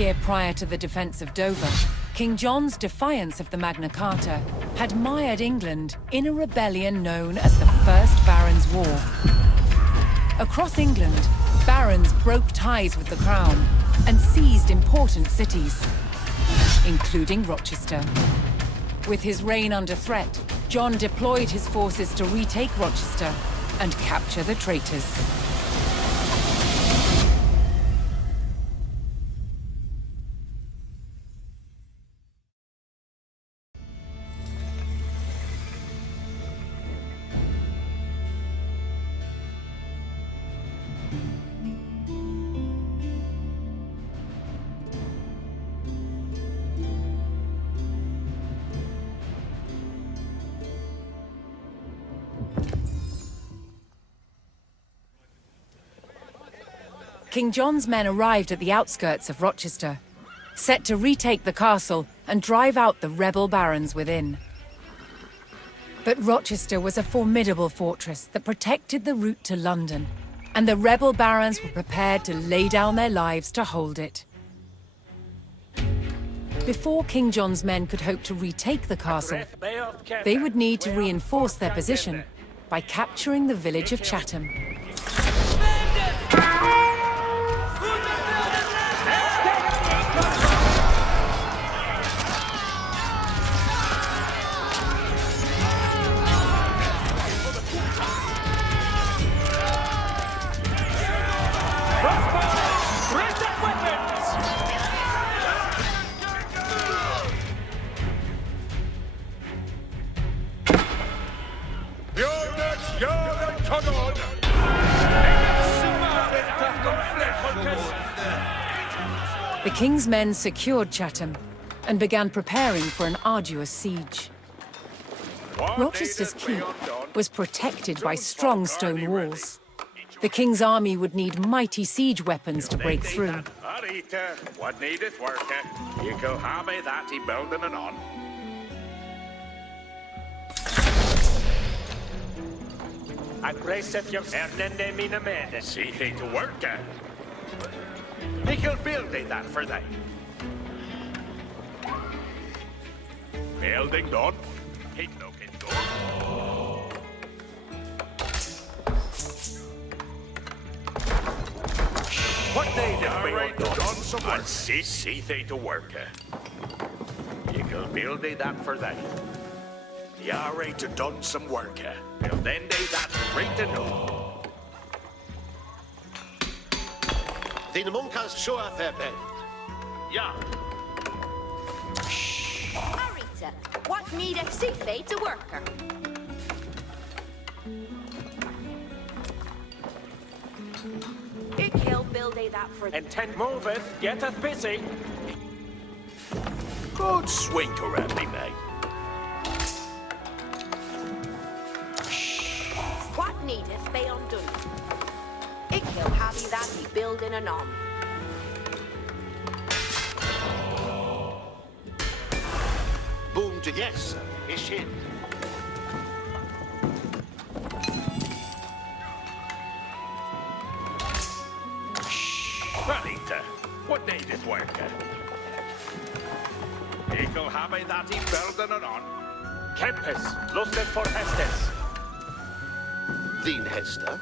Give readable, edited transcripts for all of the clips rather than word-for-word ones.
year prior to the defence of Dover, King John's defiance of the Magna Carta had mired England in a rebellion known as the First Barons' War. Across England, barons broke ties with the crown and seized important cities, including Rochester. With his reign under threat, John deployed his forces to retake Rochester and capture the traitors. King John's men arrived at the outskirts of Rochester, set to retake the castle and drive out the rebel barons within. But Rochester was a formidable fortress that protected the route to London, and the rebel barons were prepared to lay down their lives to hold it. Before King John's men could hope to retake the castle, they would need to reinforce their position by capturing the village of Chatham. The king's men secured Chatham and began preparing for an arduous siege. Rochester's keep was protected by strong stone walls. The king's army would need mighty siege weapons to break through. What needeth work, you go have that he building it on. Aggressive your ernende mina mede. See they to work, Nickel build that for they. Building done. Heat looking good. What they done some work. See they to work, You can build that for they. Yeah, right to done some work, Build then they that right to know. The monkas show off their bed. Yeah. Arita, what need a seafarer to worker? Ik will build that for and 10 moveth, getteth busy. Good swing to me, mate. What needeth be undone? Ik will have you that he building anon. Boom to yes, ish in. Ranita, what needeth work? Ik'll have that he building anon. Kempis, lusted for Hestes. Din Hester?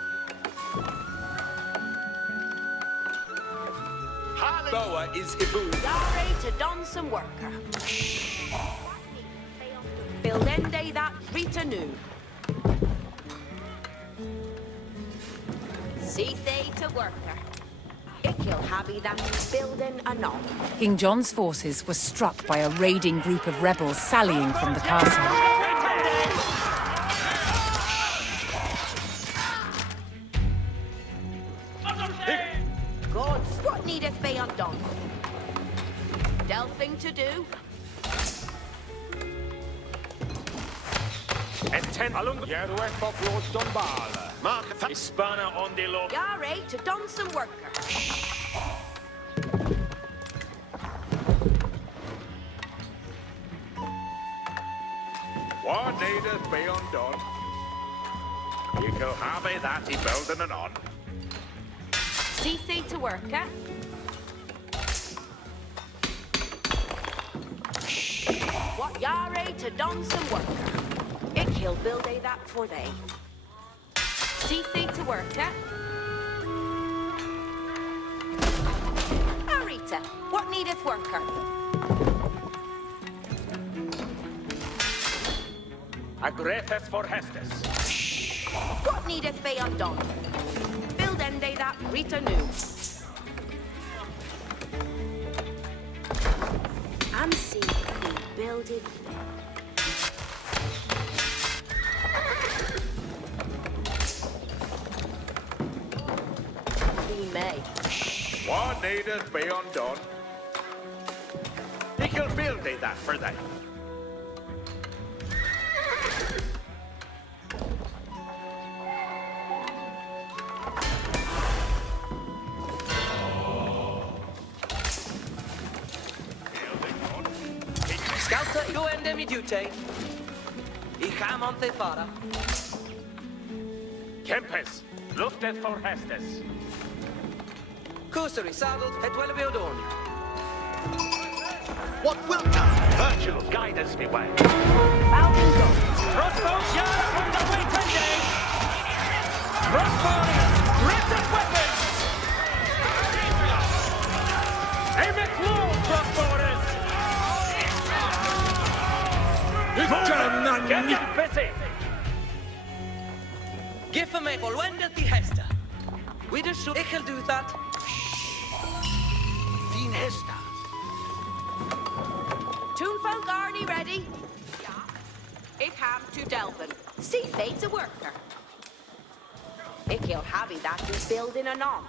Boa is Ibu. Yare to don some worker. Build ende that Rita new. See they to worker. Ik'll have that building anon. King John's forces were struck by a raiding group of rebels sallying from the castle. What needeth be undone? Delphing to do. And 10 along the Yerwe Poplo Dombala. Mark Hispana on the law. Yare to don some worker. What needeth be undone? You go have that he building it on. See to worker. to don some worker. It kill build they that for they. See they to worker. Arita, what needeth worker? Agretheth for Hestes. What needeth they undone? Build end they that Rita knew. I'm seeing he builded. He may. What needeth be undone? He can build they that for they. Scouter, io ende mi duty. I ham on te fara. Kempes, lufteth for Hestes. Cursory saddled, et well be adorn. What wilt thou? Virtue, guide us me way. Falcon go. Crossbows yard from the way today. Crossbow, lift up weapons. Aim it low, crossbowers. Get them busy. Give me for when the hesta. We just should ich do that. Fin Hesta. Toonfolk already ready? Yeah. Ik ham to Delvin. See fate's a worker. Ik he'll have that he's building a nom.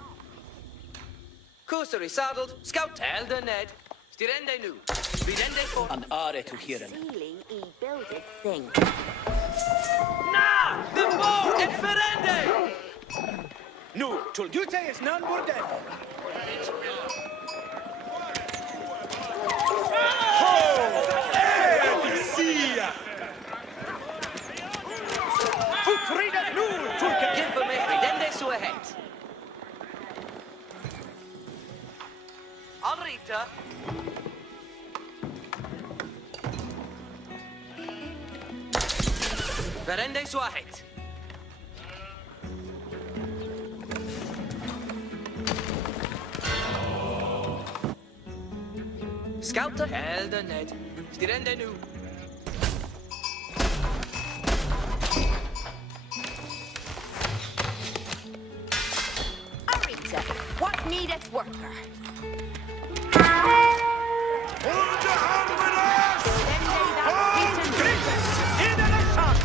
Cursory saddled, scout elder Ned. Stirende nu. Stirende for. An are to hear him. Ceiling he builded thing. Nah! The bow et ferende! Nu, tul dute is none more dead. Futrida nu, tulke. Give me ridende su ahead. Alrita. Verende su ahead. Scouter elder Ned. Stirende nu. Arita, what needeth worker? Hold the hand with us! Then they that beaten In the shot.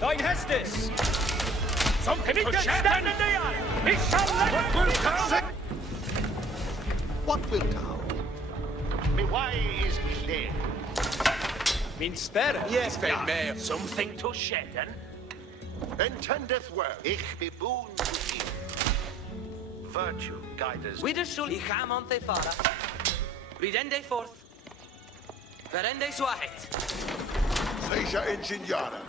Thine Hestes. Something to stand in the eye. He shall let will come. What wilt thou? Me way is clear. Min sperre. Yes, fair mayor. Something to sheden? Intendeth well. Ich be boon to thee. Virtue guide us. We just should ich ham on te fara. Ridende forth. Verende su ahead. Seja ingeniara.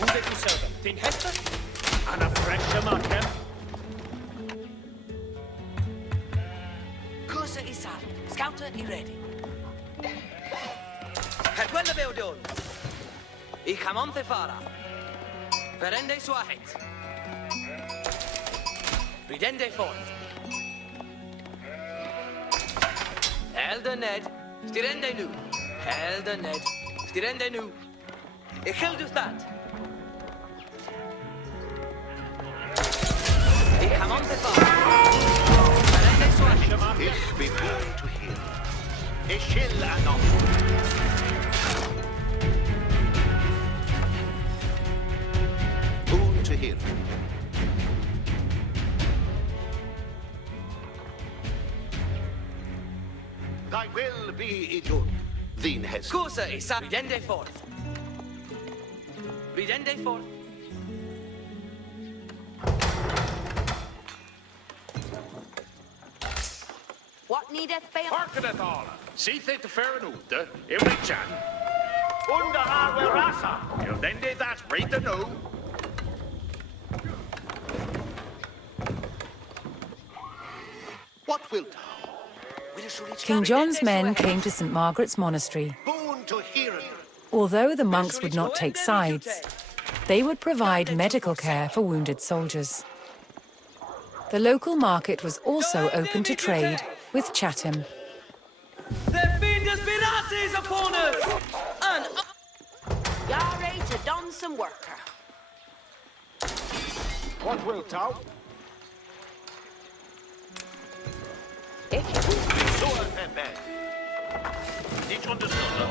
Unde tu selber? Den Hester? An a fresh marker. Cosa is out. Scouter i ready. Het well be odon. Ich ham on te fara. Verende su ahead. Ridende forth. Elder Ned. Stirende nu. Elder Ned. Stirende nu. Ik wil dus dat. Ik ga on te fara. Verende su ahead. Ich be boon to hear. Ich shall anon. Boon to hear. Thy will be it done. Thine Hest. Cosa is out. Ridende forth. Ridende forth. What needeth be Harkeneth all. Seeth it fair and ute, every chan. Under our will rasa. You then did that right to know. What wilt thou? King John's men came to St. Margaret's Monastery. Born to hear it. Although the monks would not take sides, they would provide medical care for wounded soldiers. The local market was also open to trade with Chatham. The fiend is upon us! And You're ready to don some worker. What wilt thou? Ik So, Pepe. Niet understood.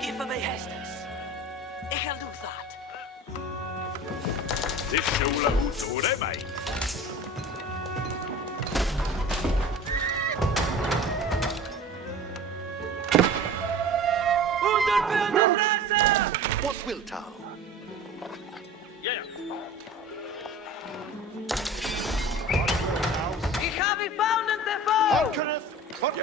give me hestes. Ik zal doen dat. This shula who told him, mate. Onderbeelde reizen! What wilt thou? Ik ga weer bouwen te vol! Harkeneth! What?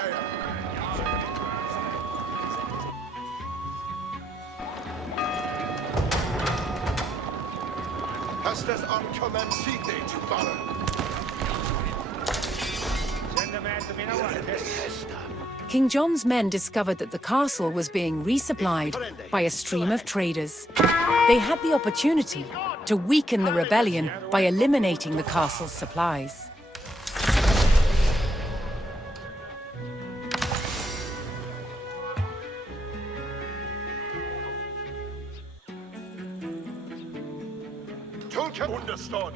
Hestes ankommen sig dig till Baron. Send a man to me now. King John's men discovered that the castle was being resupplied by a stream of traders. They had the opportunity to weaken the rebellion by eliminating the castle's supplies. Tolkien understood.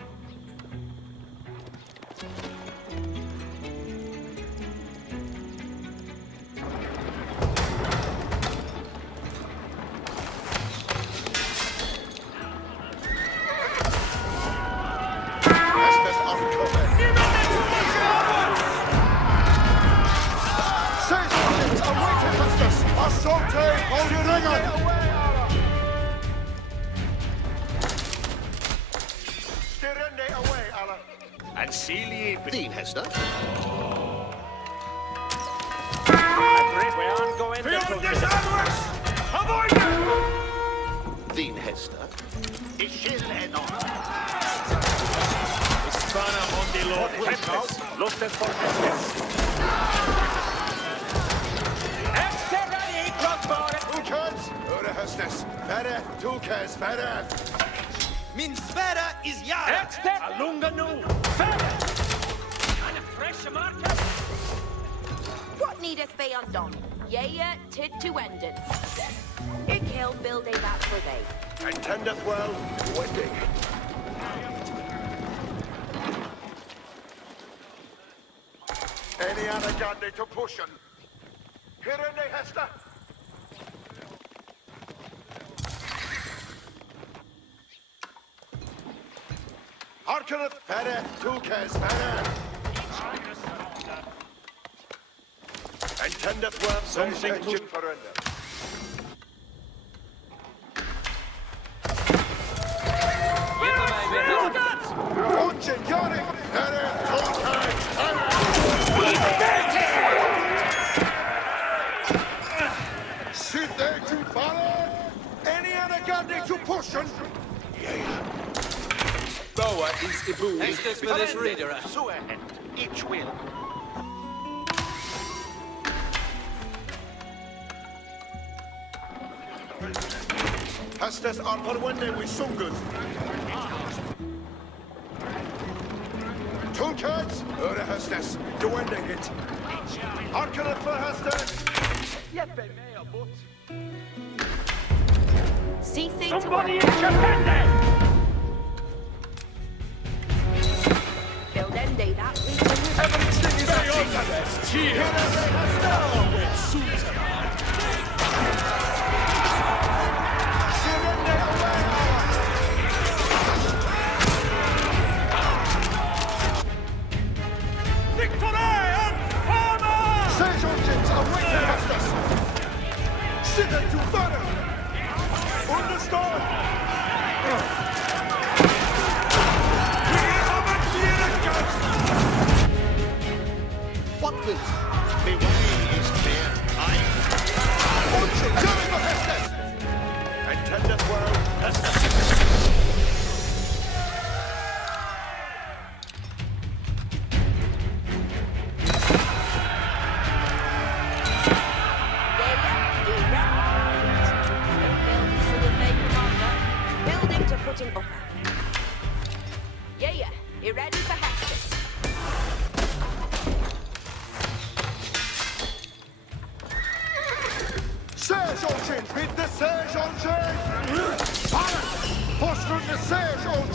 Hestes ankommen. Six units awaiting Hestes. Assalte, hold your ringen. Stirrende away, alla. And seal ye Dean Hester. We aren't going to onwards! Avoid them! Dean Hester. Is shill and on. Spana on the Lord Hestes. Lust es for Hestes. Exterrani crossbar! Tukes! Ure Hestes. Färre, Tukes, färre! Min sfära is jara! Exter! Alunga nu! Färre! Eine frische marker! What needeth be undone? Yea, tid to enden. Ik hill build a that for thee. And tendeth well, wending. Any other gandhi to pushen? Here in the Hester. Harkeneth, färre, Tukes, färre. And tendeth well, something to surrender. Punchen, Jorik, färre, Tukes, färre. Sit there to follow. Any other gandhi to pushen? Boa is the boom. Hestes med dess reader. So ahead. Each will. Hestes arpar wende with sungut. Tukes, ure Hestes, to wending it. Harkeneth for Hestes. Jeppe med a bot. See thee to Somebody work. in Chapende! Build end a that region. Everything is at Hestes. Here they Hestes. With Susan. Surrender away. Victory and honor! Sage engines await Hestes. Sit to battle. Understood. What wilt? The way is clear. Aye. Punchen, Jorik for Hestes. And tendeth well, Hestes.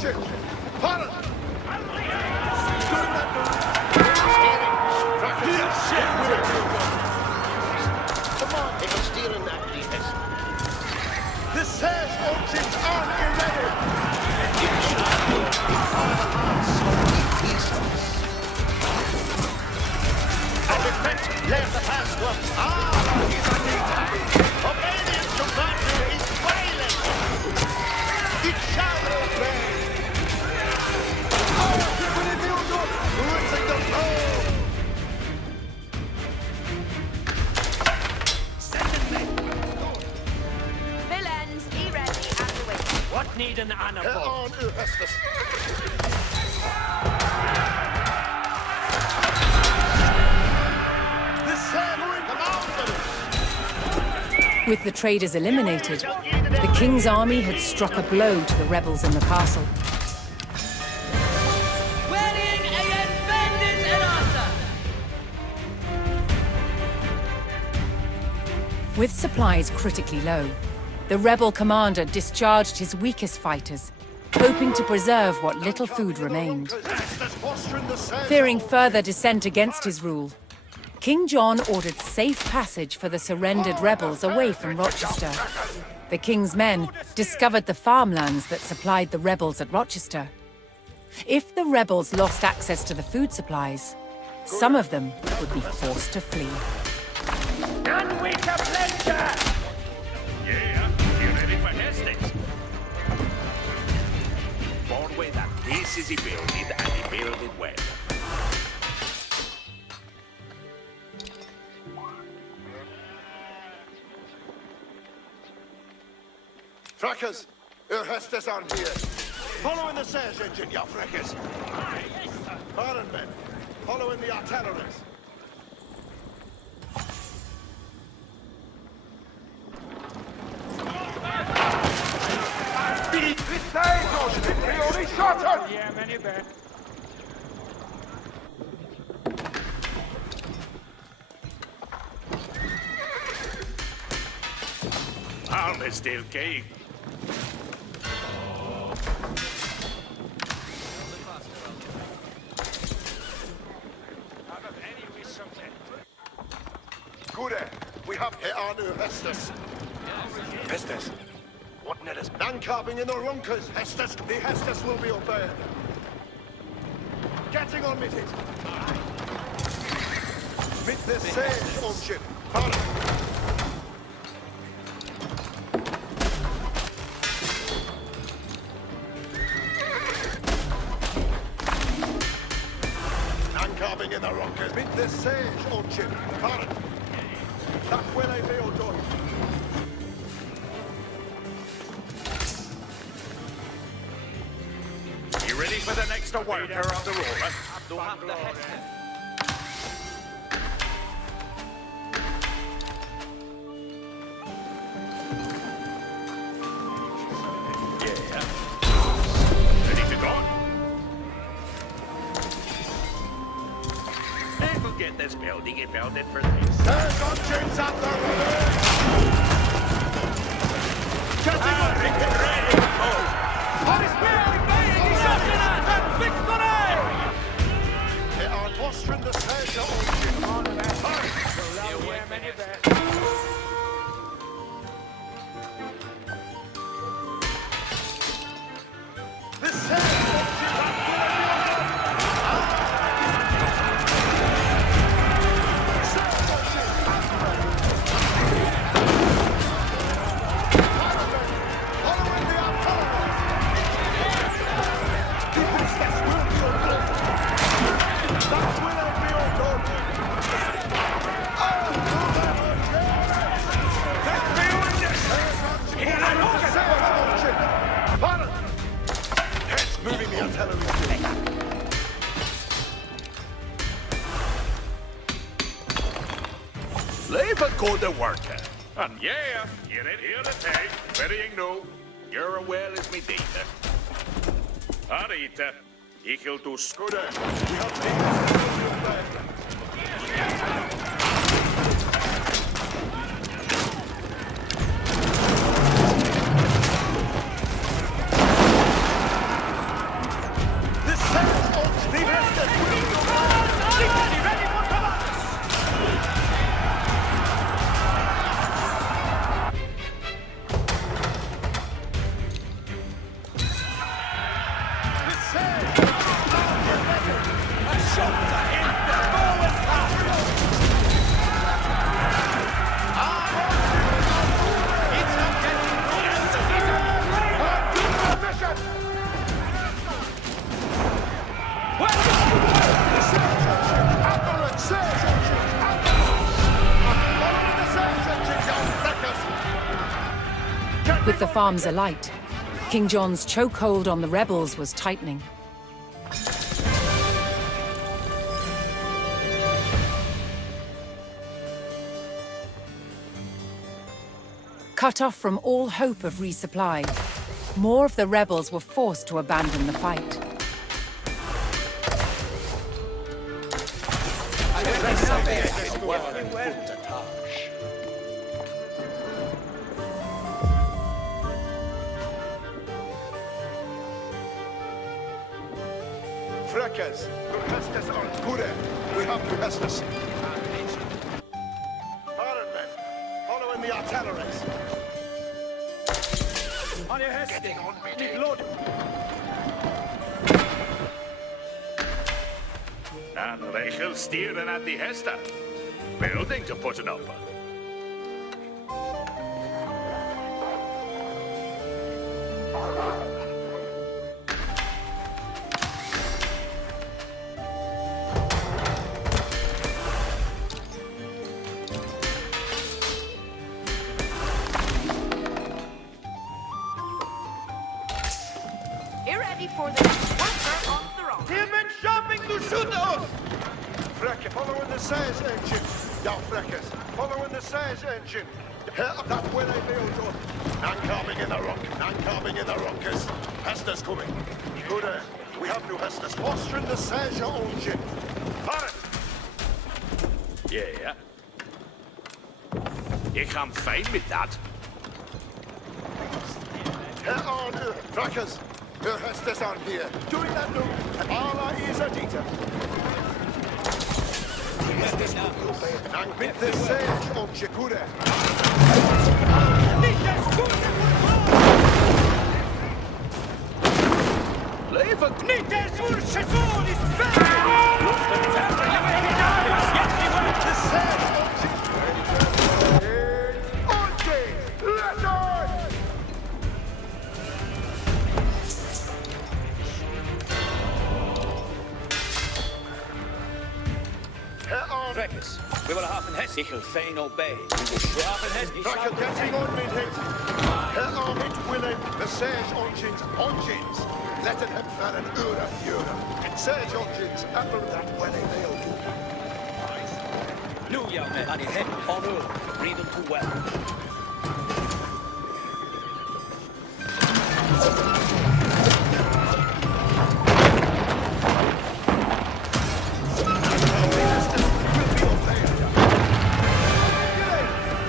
ship! Pardon! Come on, it'll steer in that defense. The Serge options aren't ready! And the French left the past one. He's a neat happy. Obedience to battle is violent. It shall obey. Villains, be ready and away. What need an Get animal? on, Hestus. The Serge commanders. With the traders eliminated, the king's army had struck a blow to the rebels in the castle. With supplies critically low, the rebel commander discharged his weakest fighters, hoping to preserve what little food remained. Fearing further dissent against his rule, King John ordered safe passage for the surrendered rebels away from Rochester. The king's men discovered the farmlands that supplied the rebels at Rochester. If the rebels lost access to the food supplies, some of them would be forced to flee. And we to pleasure! Yeah, you ready for Hastings? Born way that this is he builded and he built it well. Frackers, your Hestus on here. Following the Serge engine, you frackers. Pardon, men. Following the artilleries. Yeah, many bad. I'm still king. Good. We have hit on your Hestus. Hestus. What netters? Landcarping in the runkers, Hestus. The Hestus will be obeyed. Getting on with it. Meet the Serge on ship. Pardon. Landcarping in the runkers. Meet the Serge on ship. Pardon. That will I be done. You ready for the next worker on the roller? To have the Heston. Yeah. Ready to go? And we'll get this building and build it for this. Serge on ships at the rear. Getting on with it. Ready! Oh! They are fostering the Serge on ship. Yeah, many bad. The Serge on ship. Following the artillery. That will be all done. Moving the artillery. Leave a good worker. And yeah, you're in here to take. Burying no. You're as well as me data. Arita, equal to Good. We have taken. With the farms alight, King John's chokehold on the rebels was tightening. Cut off from all hope of resupply, more of the rebels were forced to abandon the fight. Freckers, Rochester on Kure. We have to Hestus. Iron men, following the artilleries. On your head. Getting on me, Big load. And Rachel steering at the Hester. Building to put it up. You're ready for the next worker on the road. They've been shopping to shoot us! Frecker, following the Sage engine. Down, Freckers, following the Sage engine. That's where they build up. Non-carving in the rock, non-carving in the rockers. Hester's coming. Good, we have new Hester's. Fostering the Sage engine. Fire it! Yeah. You can't find me that. On, Freckers. Hester's on here. Doing that new. Alla is a dita. Mit the Sage on Chikure. Leven! Niet eens voor seizoen is ver! Trekkers, we willen half een hest. Ik wil fijn obey. We half een hest. Tracker getting on me, hit. On it, Willem. The Sage engines. Letting him fell an ura fura. Sage engines, after that, when they nailed you. Nu, young man, aan je hek, on earth. Read them too well.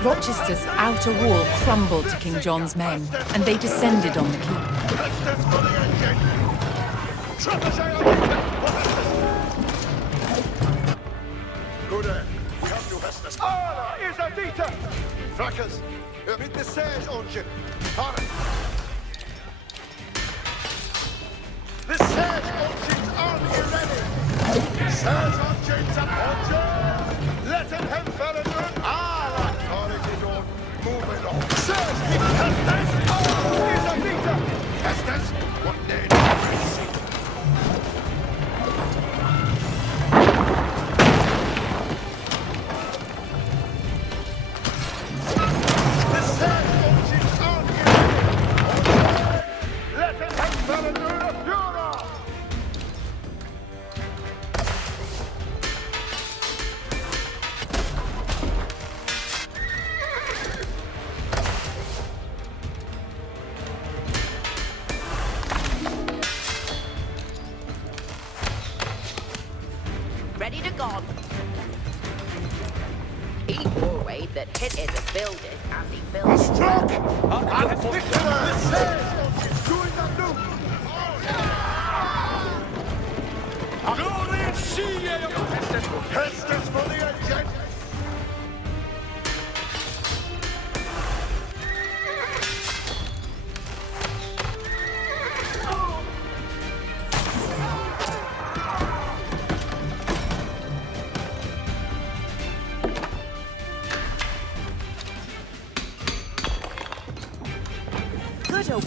Rochester's outer wall crumbled to King John's men, and they descended on the keep. Good, we have new Hestus. Alla is a dita! Trackers, with the Sage engine. Hard. The Sage engines are here ready. Sage engines are engine. Let him have fellow. Alla, authority don't move it on. Sage, Hestus! Alla is a dita! Hestus, what name? Ready to go. Equal way that hit is a building and be built. Struck! And stick to the Sage! Doing the loop! Glory and see ye! Hestus for the engine!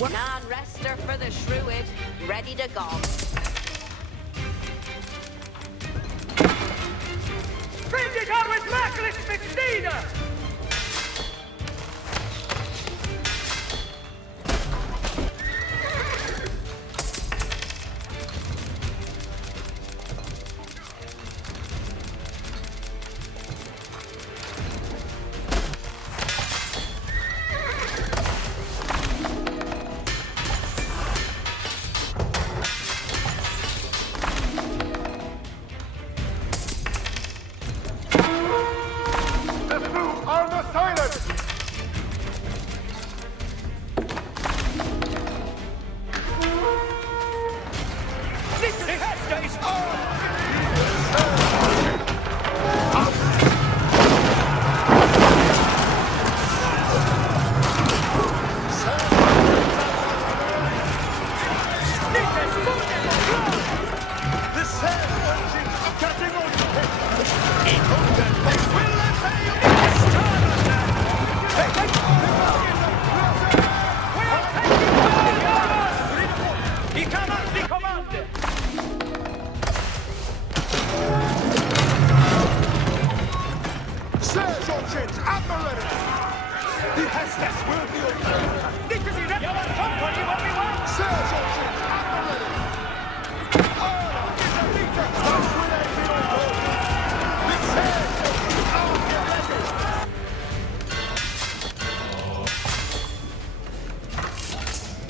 Non-rester for the Shrewd. Ready to go. Vindicar with Mackless 16!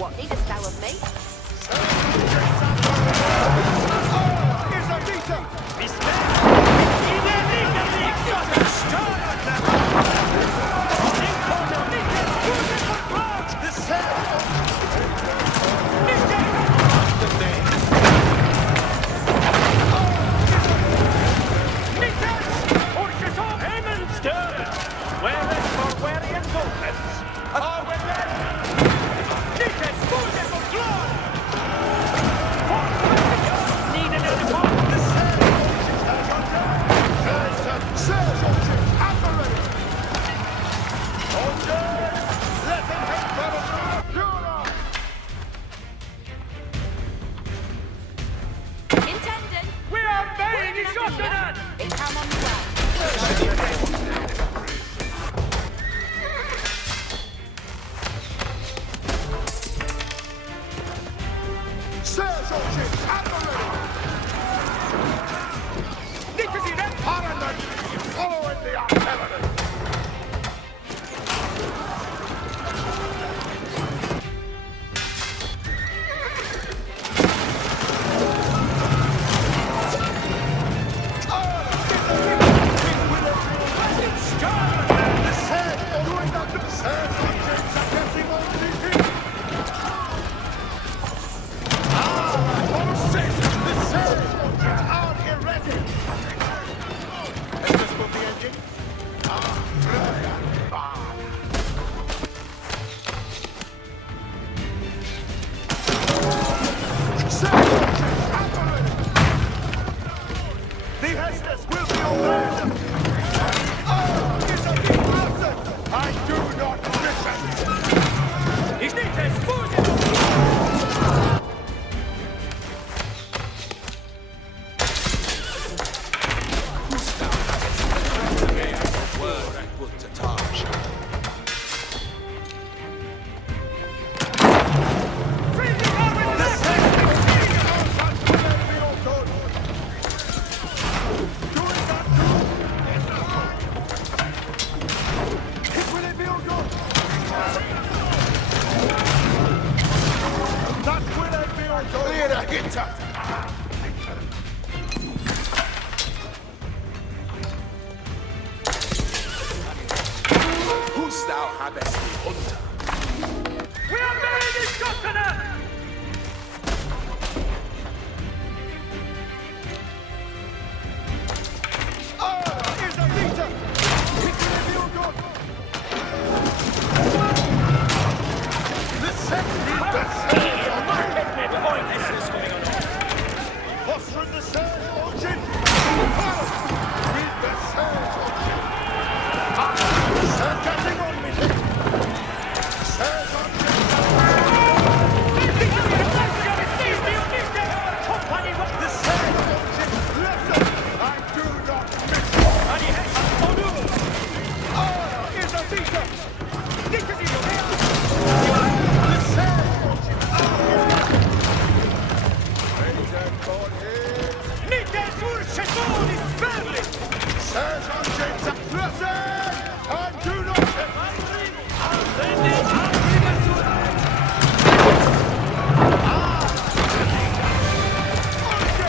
What needest thou of me? Here's our Dieter!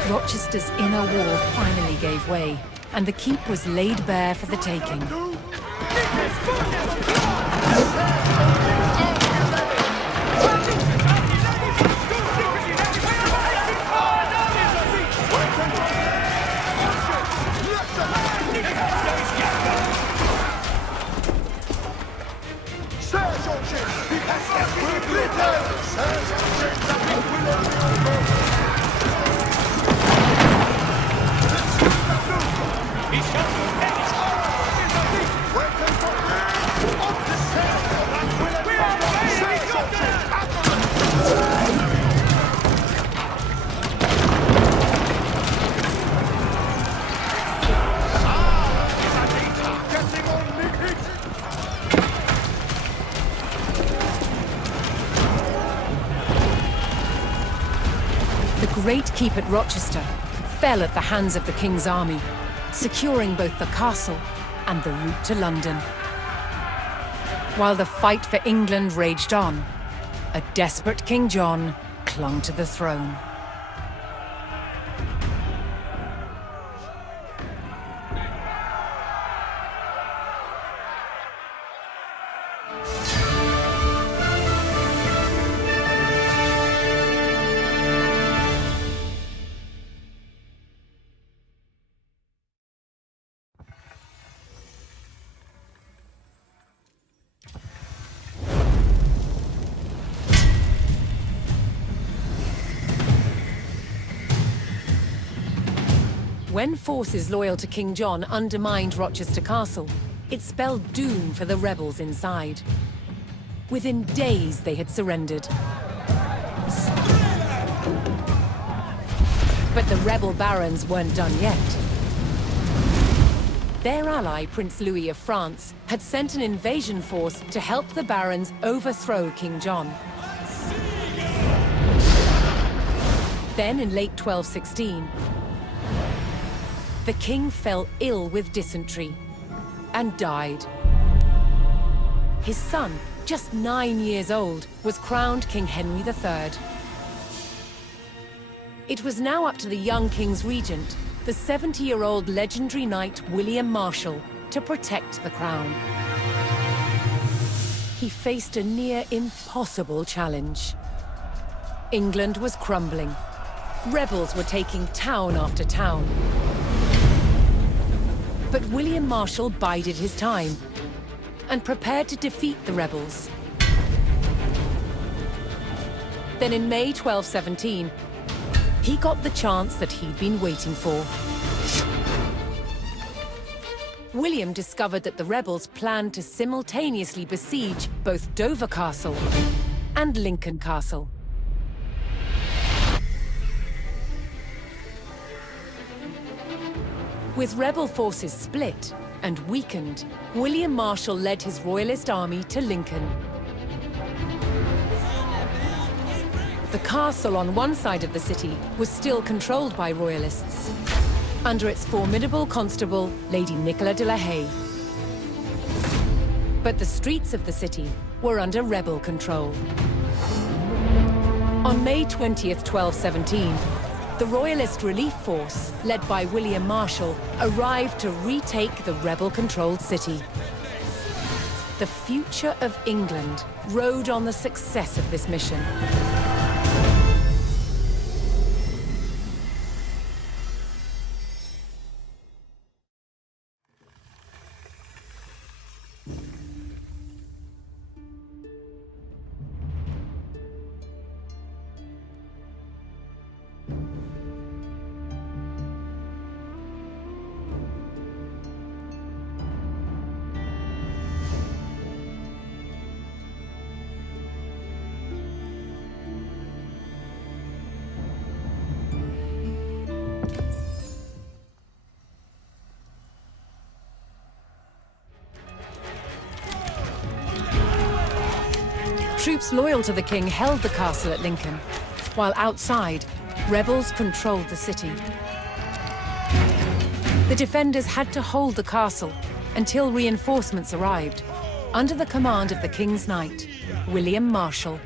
Rochester's inner wall finally gave way, and the keep was laid bare for the taking. The great keep at Rochester fell at the hands of the king's army, securing both the castle and the route to London. While the fight for England raged on, a desperate King John clung to the throne. When forces loyal to King John undermined Rochester Castle, it spelled doom for the rebels inside. Within days, they had surrendered. But the rebel barons weren't done yet. Their ally, Prince Louis of France, had sent an invasion force to help the barons overthrow King John. Then, in late 1216, the king fell ill with dysentery and died. His son, just 9 years old, was crowned King Henry III. It was now up to the young king's regent, the 70-year-old legendary knight William Marshal, to protect the crown. He faced a near impossible challenge. England was crumbling. Rebels were taking town after town. But William Marshal bided his time and prepared to defeat the rebels. Then in May 1217, he got the chance that he'd been waiting for. William discovered that the rebels planned to simultaneously besiege both Dover Castle and Lincoln Castle. With rebel forces split and weakened, William Marshal led his royalist army to Lincoln. The castle on one side of the city was still controlled by royalists, under its formidable constable, Lady Nicola de la Haye. But the streets of the city were under rebel control. On May 20th, 1217, the Royalist Relief Force, led by William Marshal, arrived to retake the rebel-controlled city. The future of England rode on the success of this mission. Troops loyal to the king held the castle at Lincoln, while outside, rebels controlled the city. The defenders had to hold the castle until reinforcements arrived, under the command of the king's knight, William Marshal.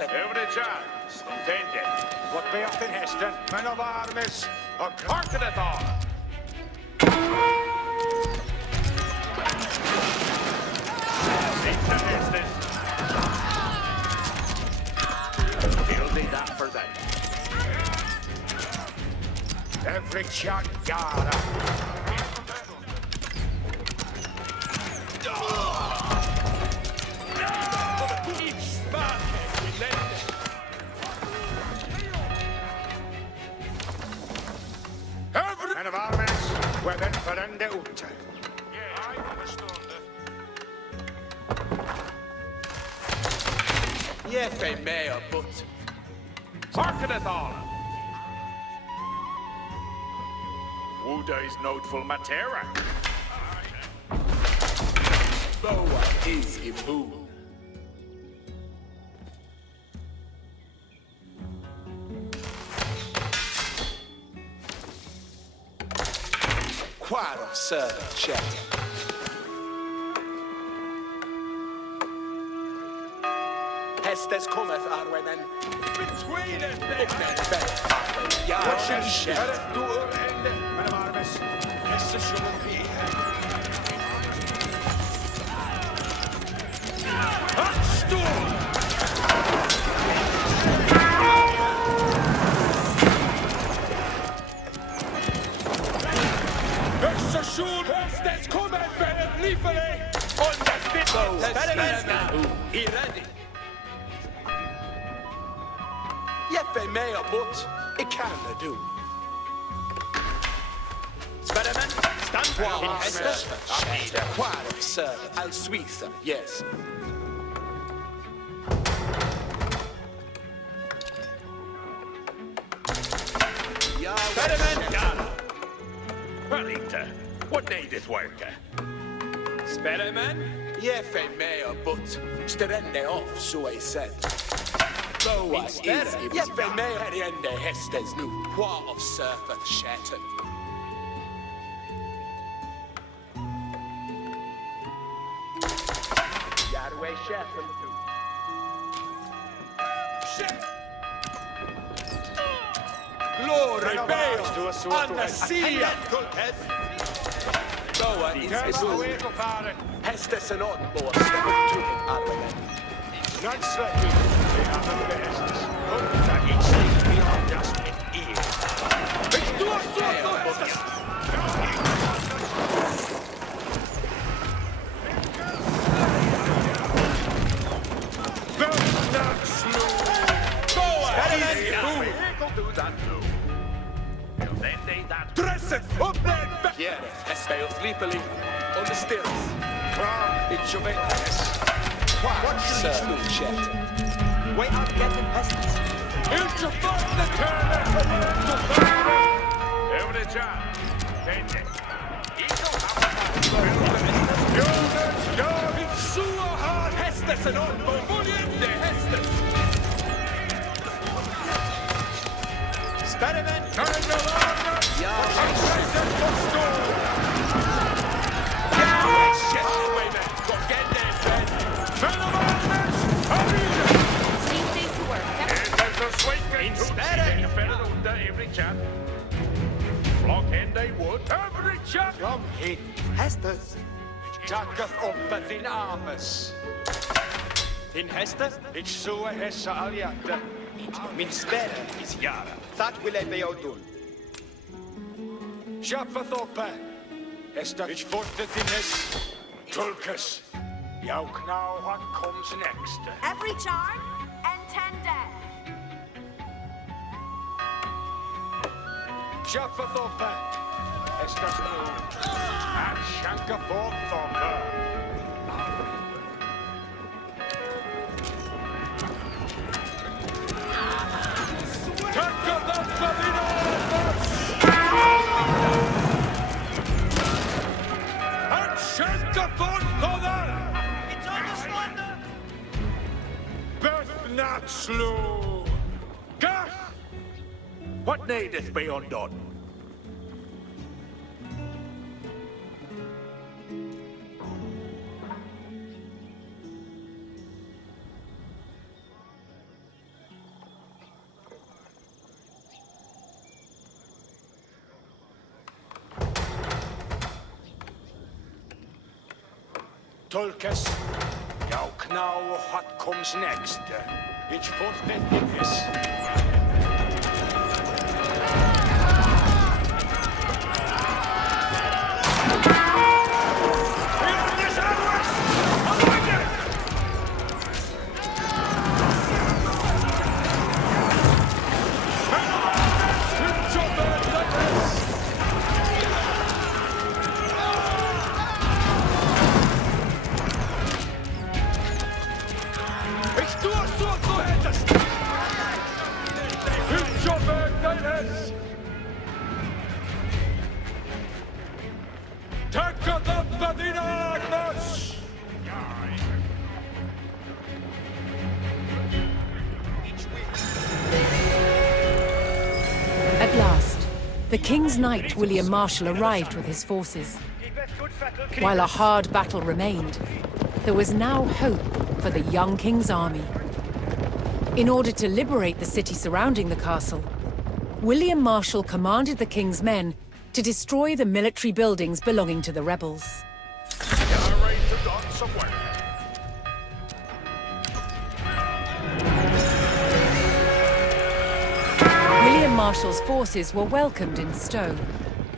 Every chance, intended. What be up in Heston? Men of armies, a Harken it all! Interested. Building that for them. every changara. Men of armies, we're then verende ute. Jefe mea, but... Harken it all! Wuda is noteful matera. Boa is immune. quite of servant check. Hästes cometh arvenen. Between us, Ja, Du Ende, meine Armes. Es ist schon wie Hast du! Es ist schon, es kommt, wenn liefere und das wird so. He ready. Jeppe med a but, it canna do. Spiderman, stand Wow, in Hester. Quite of servant. Al Suiza, yes. Spiderman, yeah. Well, what needeth worker? Spiderman? Jeppe med a but, sterende off, so I said. Though I is, Jeppe med a ende Hestes nu. What of servant Shetton? Yarway Sheffield. Glory Bale! Anasia! Though I is, Hestes and on board, step to him, Arwen. Not slightly. They have the Hestes. That each sleep beyond just an ear. Ich tue so, Hestes! Do that too. Well, then they that. Pressen! Upp den! Here, Hestes sleepily on the stills. It's your Hestes. What servant Shetton? Wait, I'm getting Hestes. It's your the turner! Over the job. Then It's so hard! Hestes and on board! Muliente Hestes! Spiderman! Turn the line! Yeah, Sleep days to work. Instead, you better under every chap. Flock hen they would. Every chap. Kom hit, Hestes. Takketh op din armes. Din Hester? Ich suche Hesse aljatte. Min spärr. Is Yara. That will I be out done. Schaffeth oppe. Hester. Ich furte din Hess. Tulkes. Jou knauw, what comes next? Every charm and 10 death. Schaffeth oppe. Hester's nu. And shanker forth thunder. Takketh oppe din armes. And shanker forth thunder. Beth not slew. Gath! What needeth be undone? Tulkes. Jou knauw, what comes next? Ich furte din Hess. At last, The King's Knight, William Marshal, arrived with his forces. While a hard battle remained, there was now hope for the young King's army. In order to liberate the city surrounding the castle, William Marshal commanded the King's men to destroy the military buildings belonging to the rebels. You're ready to done some work. William Marshal's forces were welcomed in Stowe,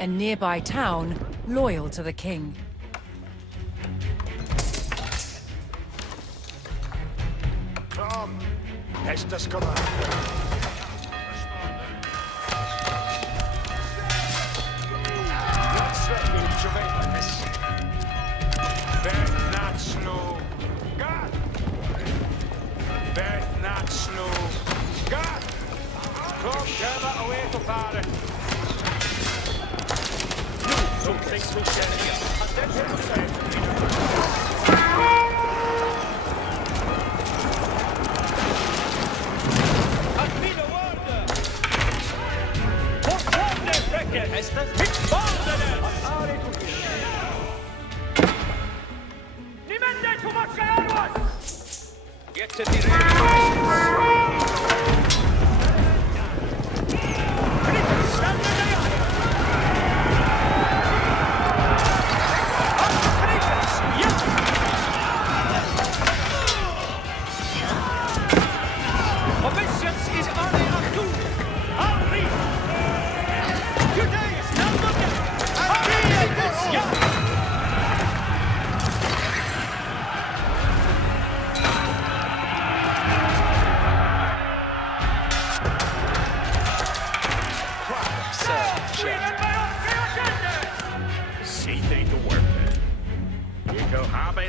a nearby town loyal to the king. Come, Hester's gonna. Get to the ready.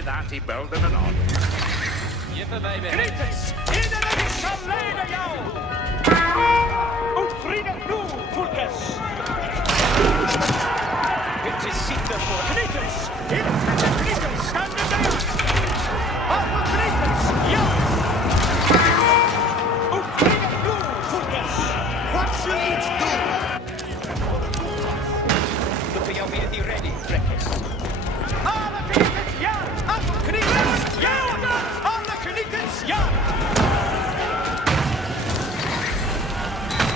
That he building and on. Jipper, baby. Kritis, innan vi skal lede jou! Utfridet nu, folkens! Bitte sitter på. Kritis, innan Kritis, standen der! Auf Kritis, ja! Utfridet nu, folkens! What should it do? Looking at me at the ready, breakfast. Alle Kritis, ja! Alle Kritis, ja! Alle Kritis, ja!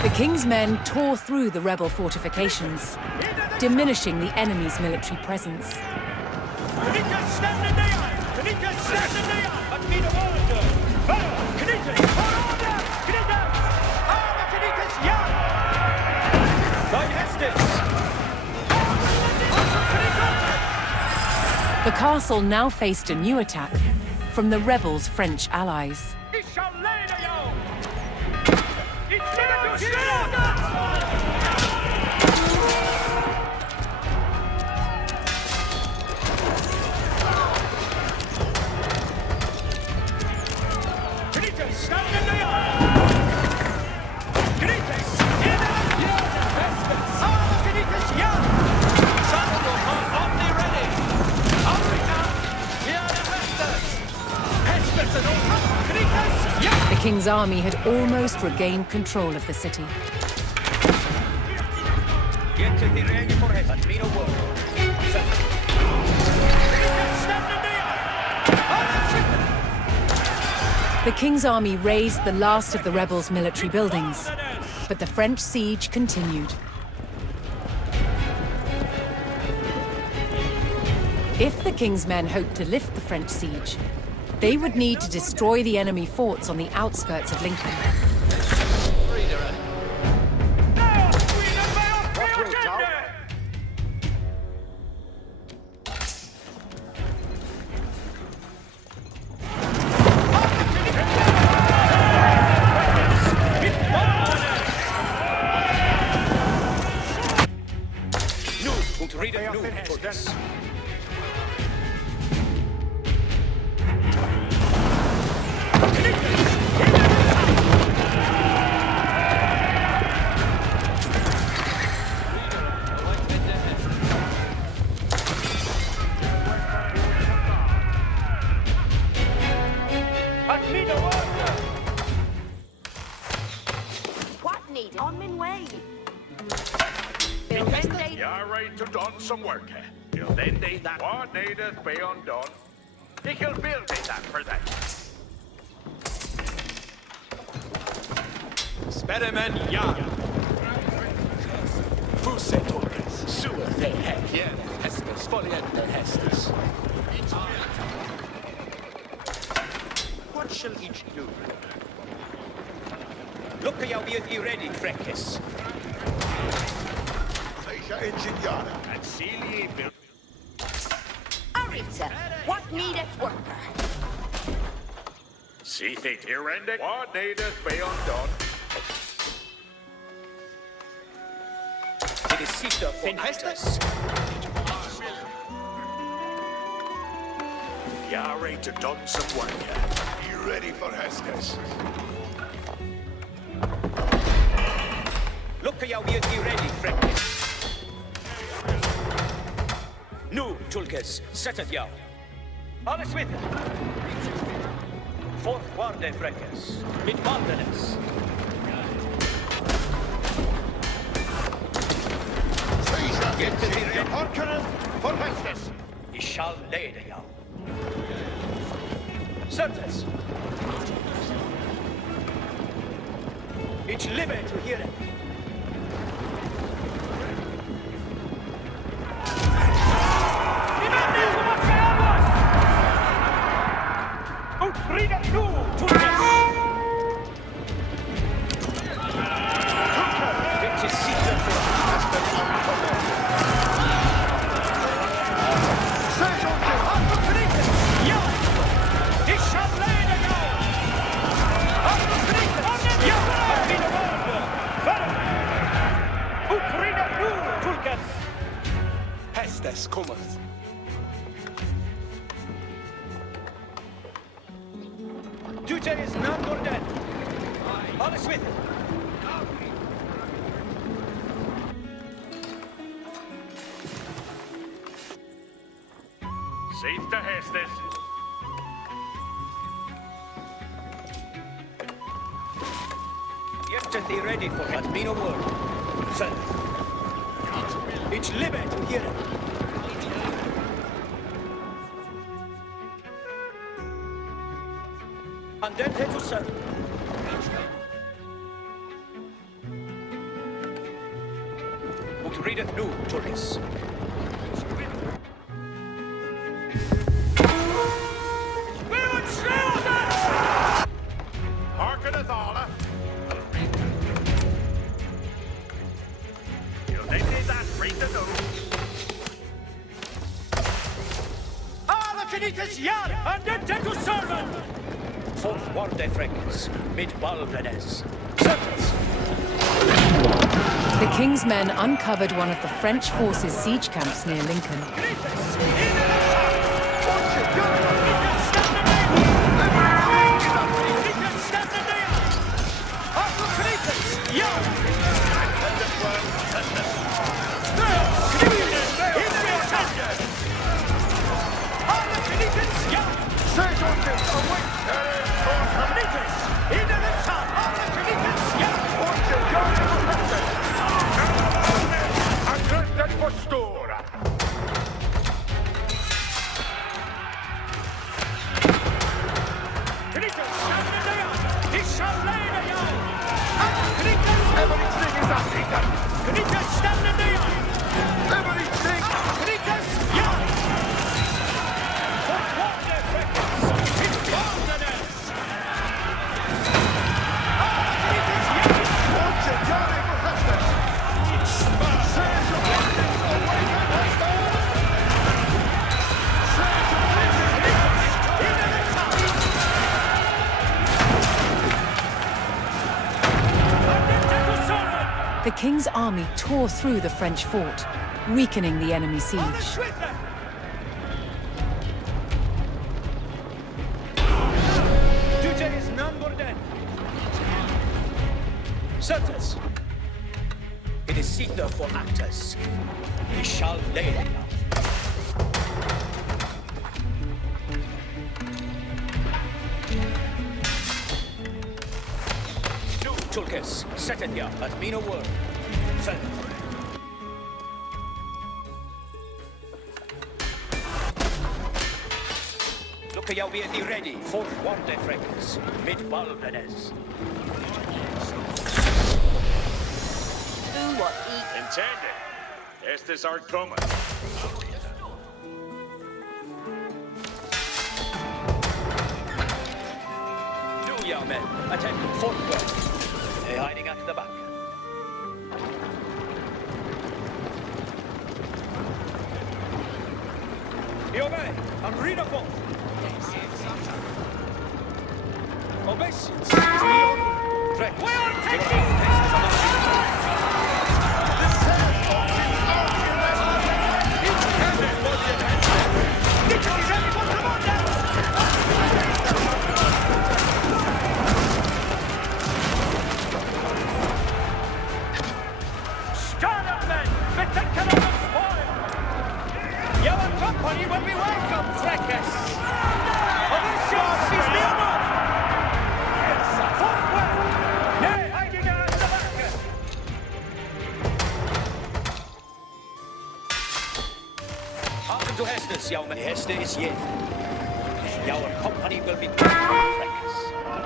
The King's men tore through the rebel fortifications, diminishing the enemy's military presence. Kritis, standen der! Kritis, standen der! At mine order! Kritis, for order! Kritis! Alle Kritis, ja! Dein Hestes! The castle now faced a new attack from the rebels' French allies. Ich shall leder jou! Ich will du sterben! Kritis, standen der! Kritis, innan! Ja, Hestes! Alle Kritis, ja! Saddle on the ready! Africa! Ja, the Hestes! Hestes and all! Kritis, ja! The King's army had almost regained control of the city. Get to the ready for Hestes. At mine word. Kritis, standen der! Alle Kritis! The King's army razed the last of the rebels' military buildings, but the French siege continued. If the King's men hoped to lift the French siege, they would need to destroy the enemy forts on the outskirts of Lincoln. Und read it new for this. At mine order! What needed? On my way. are ready to done some work. Till then they that what needeth be undone. He can build me that for that. Sperimen, ja. Fusetolkes, suet they heck, yeah. Hestes, foliente hestes. What shall each do? Look at you be ready, Freckis. Seja engineada. And Celia built. Arita, what needeth worker? See they here ended. What needeth be undone. It is Caesar for Hestus. You're ready to done some work. You ready for Hestes? Look at you be ready, Freckis. Nu, Tulkes, settet jou. Alles with it. Fortvarde, Freckis. Mit Valdenes. Seja Get to the ready. Orkenen for Hestes. I shall lede jou. Certes. Ich live to hear it. Hestes cometh. Duce is not nor dead. Alles with it. Safe to Hestes. Get thee ready for it. Be no word. Sir. It's live to hear it. And then head to serve. Ut readeth nu, Tullis. Hearkeneth alla. You think they that free to know? Ah, the Canitas Yard! And then head to servant! Fortvarde, Freckis. Mit Balvenes. Certes. The king's men uncovered one of the French forces' siege camps near Lincoln. Postura. The king's army tore through the French fort, weakening the enemy siege. Duce is none more dead. Certes. It is Caesar for actors. We shall lay it down. Tulkes, set it here, at me no word. Set it. Look, you'll be ready. For one day, friends. Mit Baldenes. Do what eat. Intended. Estes are coming. New young men, attend to forward. They're hiding at the back. Obey and read a book. Obeisance is the only threat. We are taking Stand up, men! Betäcken av the spoil! Your company will be welcome, Fräckes! Obeisance is the honor! Forward! Nay, hiding at the back! Hearken to Hestes, young men. Heste is yet. Your company will be Fräckes.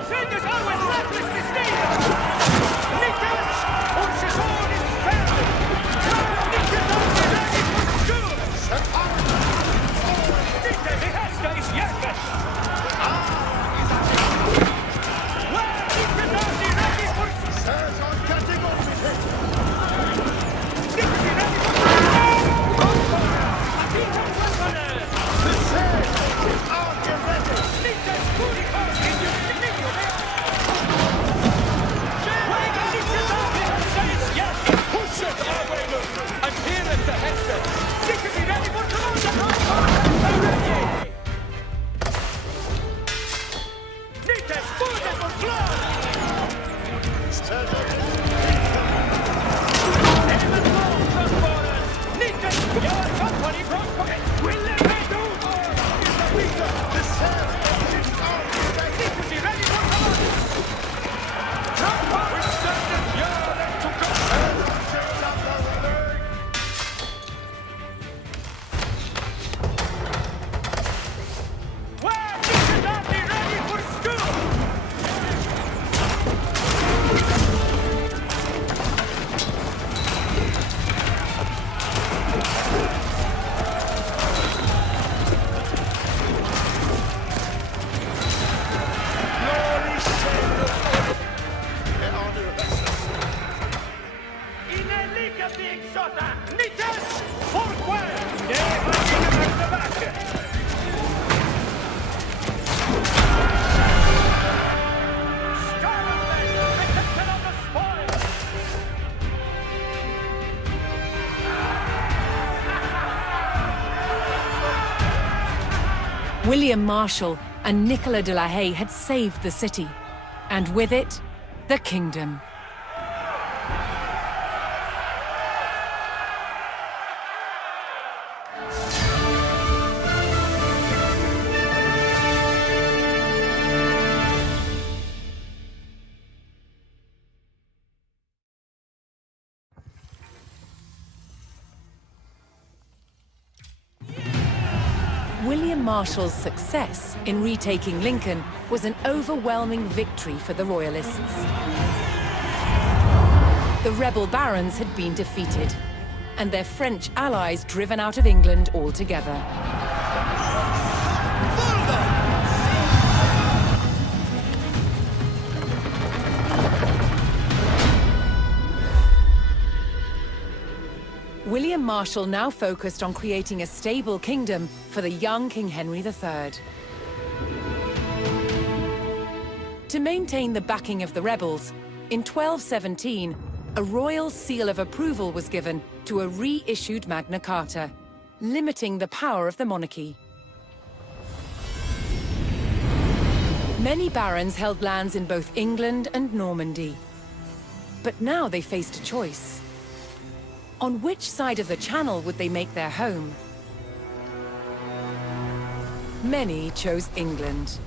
Send us always reckless to stay! Nicholas! Horses on is fair! Nicholas is ready for school! Nicholas, the Hester is Yerkes! Well, Nicholas is ready for school! Says I'm getting on with it. Nicholas is ready for school! The says are ready. Nicholas, fully caught in your video! Push it our way, look. I'm here at the Hester. Nicholas is ready for school! Nicholas, fully for blood! Says Your company prosper! We'll let me do! the says Is he ready for command? We stand at your left to go. Where is the army ready for school? In a league of the exotic, Nicholas, forward! They're hiding at the back! William Marshal and Nicola de la Haye had saved the city, and with it, the kingdom. William Marshal's success in retaking Lincoln was an overwhelming victory for the Royalists. The rebel barons had been defeated, and their French allies driven out of England altogether. William Marshal now focused on creating a stable kingdom for the young King Henry III. To maintain the backing of the rebels, in 1217, a royal seal of approval was given to a reissued Magna Carta, limiting the power of the monarchy. Many barons held lands in both England and Normandy. But now they faced a choice. On which side of the Channel would they make their home? Many chose England.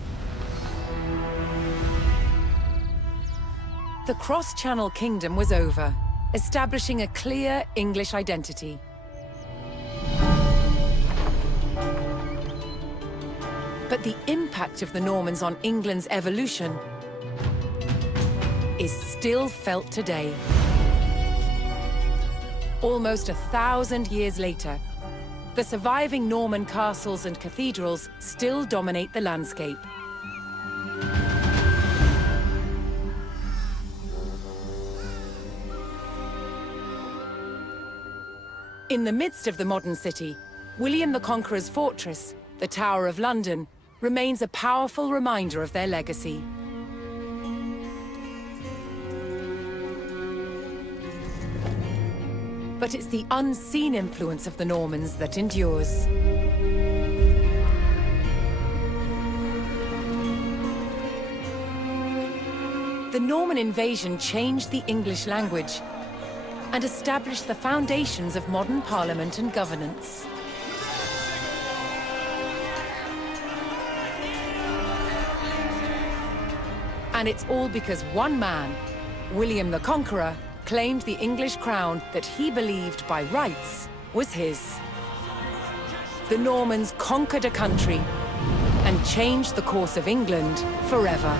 The cross-Channel kingdom was over, establishing a clear English identity. But the impact of the Normans on England's evolution is still felt today. Almost 1,000 years later, the surviving Norman castles and cathedrals still dominate the landscape. In the midst of the modern city, William the Conqueror's fortress, the Tower of London, remains a powerful reminder of their legacy. But it's the unseen influence of the Normans that endures. The Norman invasion changed the English language and established the foundations of modern parliament and governance. And it's all because one man, William the Conqueror, claimed the English crown that he believed by rights was his. The Normans conquered a country and changed the course of England forever.